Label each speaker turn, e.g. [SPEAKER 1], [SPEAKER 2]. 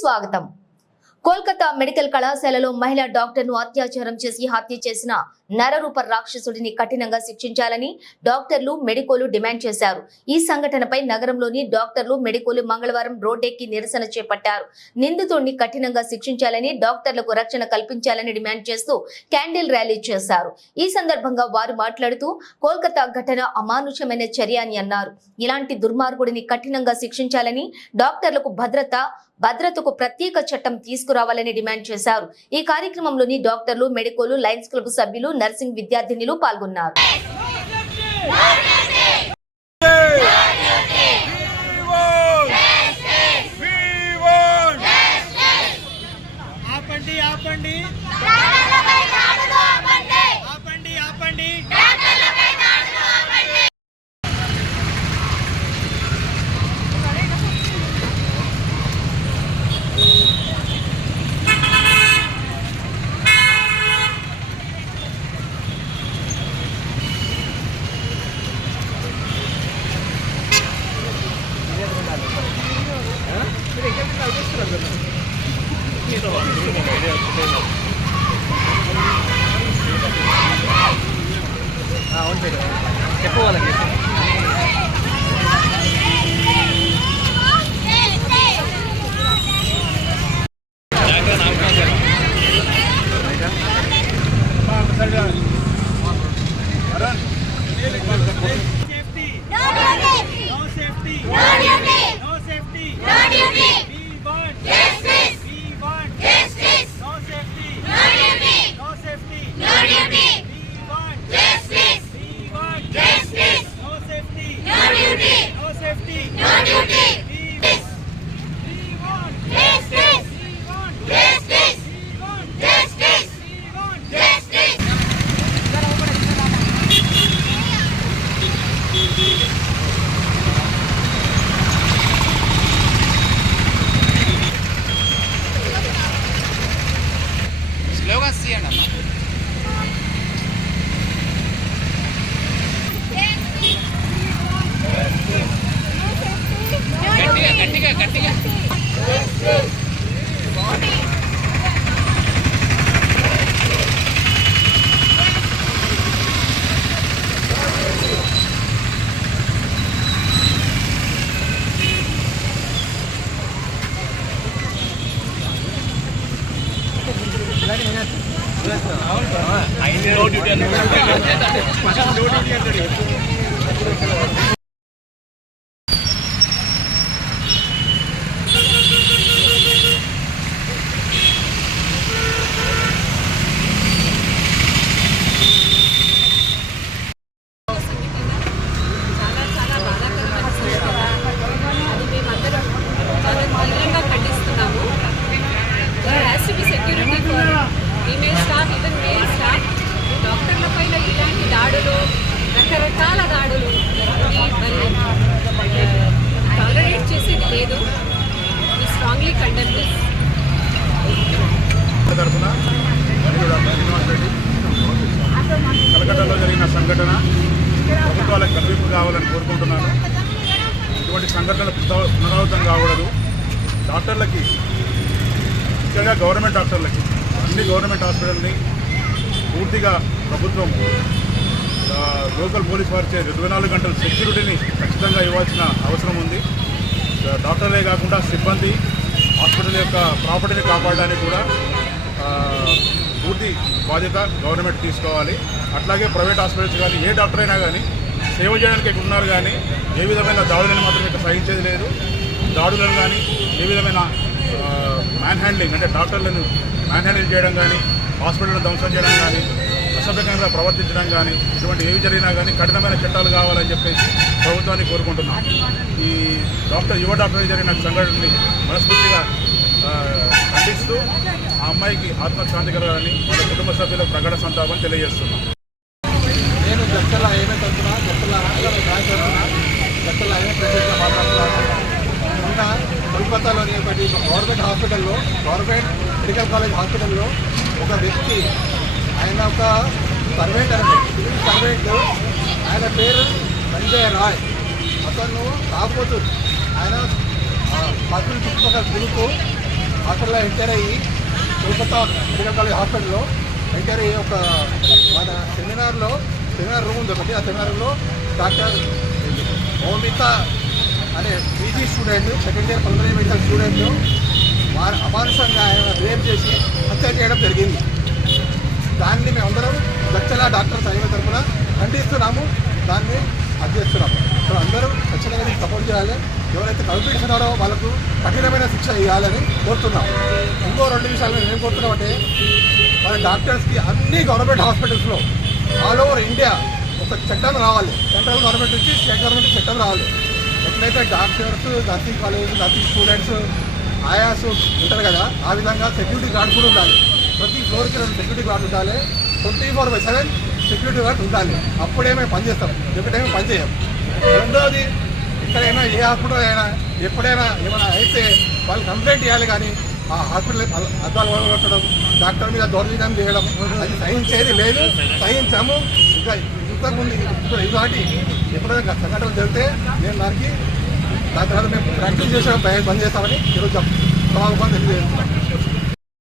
[SPEAKER 1] స్వాగతం. కోల్కతా మెడికల్ కళాశాలలో మహిళా డాక్టర్ను అత్యాచారం చేసి హత్య చేసిన నరరూప రాక్షసుడిని కఠినంగా శిక్షించాలని డాక్టర్లు మెడికోలు డిమాండ్ చేశారు. ఈ సంఘటనపై నగరంలోని డాక్టర్లు మెడికోలు మంగళవారం రోడ్డెక్కి నిరసన చేపట్టారు. నిందితుడిని కఠినంగా శిక్షించాలని డాక్టర్లకు రక్షణ కల్పించాలని డిమాండ్ చేస్తూ క్యాండిల్ ర్యాలీ చేశారు. ఈ సందర్భంగా వారు మాట్లాడుతూ కోల్కతా ఘటన అమానుషమైన చర్య అని అన్నారు. ఇలాంటి దుర్మార్గుడిని కఠినంగా శిక్షించాలని డాక్టర్లకు భద్రత భద్రతకు ప్రత్యేక చట్టం తీసుకురావాలని డిమాండ్ చేశారు. ఈ కార్యక్రమంలోని డాక్టర్లు మెడికోలు లయన్స్ క్లబ్ సభ్యులు నర్సింగ్ విద్యార్థినులు పాల్గొన్నారు.
[SPEAKER 2] ఆపండి ఆపండి.
[SPEAKER 3] no duty. ഓടിയിട്ട് లేదు. ఈ స్ట్రాంగ్లీ కండెమ్ దిస్
[SPEAKER 4] తరఫున డాక్టర్ కలకత్తాలో జరిగిన సంఘటన ప్రభుత్వాలకు కల్పింపు కావాలని కోరుకుంటున్నాను. ఇటువంటి సంఘటనలు పునరావృతం కాకూడదు. డాక్టర్లకి ముఖ్యంగా గవర్నమెంట్ డాక్టర్లకి అన్ని గవర్నమెంట్ హాస్పిటల్ని పూర్తిగా ప్రభుత్వం లోకల్ పోలీస్ వారిచే ఇరవై నాలుగు గంటల సెక్యూరిటీని ఖచ్చితంగా ఇవ్వాల్సిన అవసరం ఉంది. డాక్టర్లే కాకుండా సిబ్బంది హాస్పిటల్ యొక్క ప్రాపర్టీని కాపాడడానికి కూడా పూర్తి బాధ్యత గవర్నమెంట్ తీసుకోవాలి. అట్లాగే ప్రైవేట్ హాస్పిటల్స్ కానీ ఏ డాక్టర్ అయినా కానీ సేవ చేయడానికి ఇక్కడ ఉన్నారు కానీ ఏ విధమైన దాడులను మాత్రం ఇక్కడ సహించేది లేదు. దాడులను కానీ ఏ విధమైన మ్యాన్ హ్యాండ్లింగ్ అంటే డాక్టర్లను మ్యాన్ హ్యాండిల్ చేయడం కానీ హాస్పిటల్ను ధ్వంసం చేయడం కానీ అసభ్యకంగా ప్రవర్తించడం కానీ ఇటువంటి ఏవి జరిగినా కానీ కఠినమైన చట్టాలు కావాలని చెప్పేసి ప్రభుత్వాన్ని కోరుకుంటున్నాం. ఈ డాక్టర్ యువ డాక్టర్ జరిగిన సంఘటనని మనస్ఫూర్తిగా ఖండిస్తూ ఆ అమ్మాయికి ఆత్మశాంతి కలగాలని వాళ్ళ కుటుంబ సభ్యుల ప్రకటన సంతాపం తెలియజేస్తున్నాం.
[SPEAKER 5] నేను జక్కల హైవే తరఫున జక్కల తరఫున జక్కల హైవే ప్రెసిడెంట్గా మాట్లాడుతున్నాను. కోల్కతాలోని ఒకటి గవర్నమెంట్ హాస్పిటల్లో గవర్నమెంట్ మెడికల్ కాలేజ్ హాస్పిటల్లో ఒక వ్యక్తి ఆయన ఒక సర్వేంట్ అనమాట ఆయన పేరు సంజయ్ రాయ్. అతను కాకపోతు ఆయన పత్రుల చుట్టుపక్కల గురుకు హాస్పిటల్లో ఎంటర్ అయ్యి కోల్కతా మెడికల్ కాలేజ్ హాస్పిటల్లో ఎంటర్ అయ్యి ఒక మన సెమినార్లో సెమినార్ రూమ్ ఉంది ఒకటి. ఆ సెమినార్లో డాక్టర్ ఓమిత అనే PG student second year pulmonary medical student వారు అమానుషంగా ఆయన రేప్ చేసి హత్య చేయడం జరిగింది. దాన్ని మేమందరం గచ్చల డాక్టర్ సైవ తరఫున ఖండిస్తున్నాము. దాన్ని అధ్యక్షున్నాము సో అందరూ ఖచ్చితంగా సపోర్ట్ చేయాలి. ఎవరైతే కల్పించినారో వాళ్ళకు కఠినమైన శిక్ష ఇవ్వాలని కోరుతున్నాం. ఇంకో రెండు విషయాలు మేము ఏం కోరుతున్నాం అంటే మన డాక్టర్స్కి అన్ని గవర్నమెంట్ హాస్పిటల్స్లో ఆల్ ఓవర్ ఇండియా ఒక చట్టం రావాలి. సెంట్రల్ గవర్నమెంట్ నుంచి స్టేట్ గవర్నమెంట్ చట్టం రావాలి. ఎట్లయితే doctors nursing college nursing students ఆయాస్ ఉంటారు కదా ఆ విధంగా సెక్యూరిటీ గార్డ్ కూడా ఉండాలి. ప్రతి ఫ్లోర్కి రెండు సెక్యూరిటీ గార్డ్ ఉండాలి. Twenty four by seven security guard ఉండాలి అప్పుడే మేము పనిచేస్తాం ఒకటేమో పని చేయం. రెండోది ఎక్కడైనా ఏ హాస్పిటల్ అయినా ఎప్పుడైనా ఏమైనా అయితే వాళ్ళు కంప్లైంట్ చేయాలి కానీ ఆ హాస్పిటల్ అద్దాలు కొట్టడం డాక్టర్ మీద దౌర్జన్యం చేయడం అది సహించేది లేదు. సహించాము. ఇంకా ఇంతకుముందు ఇప్పుడు ఇలాంటి ఎప్పుడైనా సంఘటనలు జరిగితే నేను దానికి దాని తర్వాత మేము ప్రాక్టీస్ చేసే పనిచేస్తామని చేస్తామని ఈరోజు తెలియజేస్తున్నాం.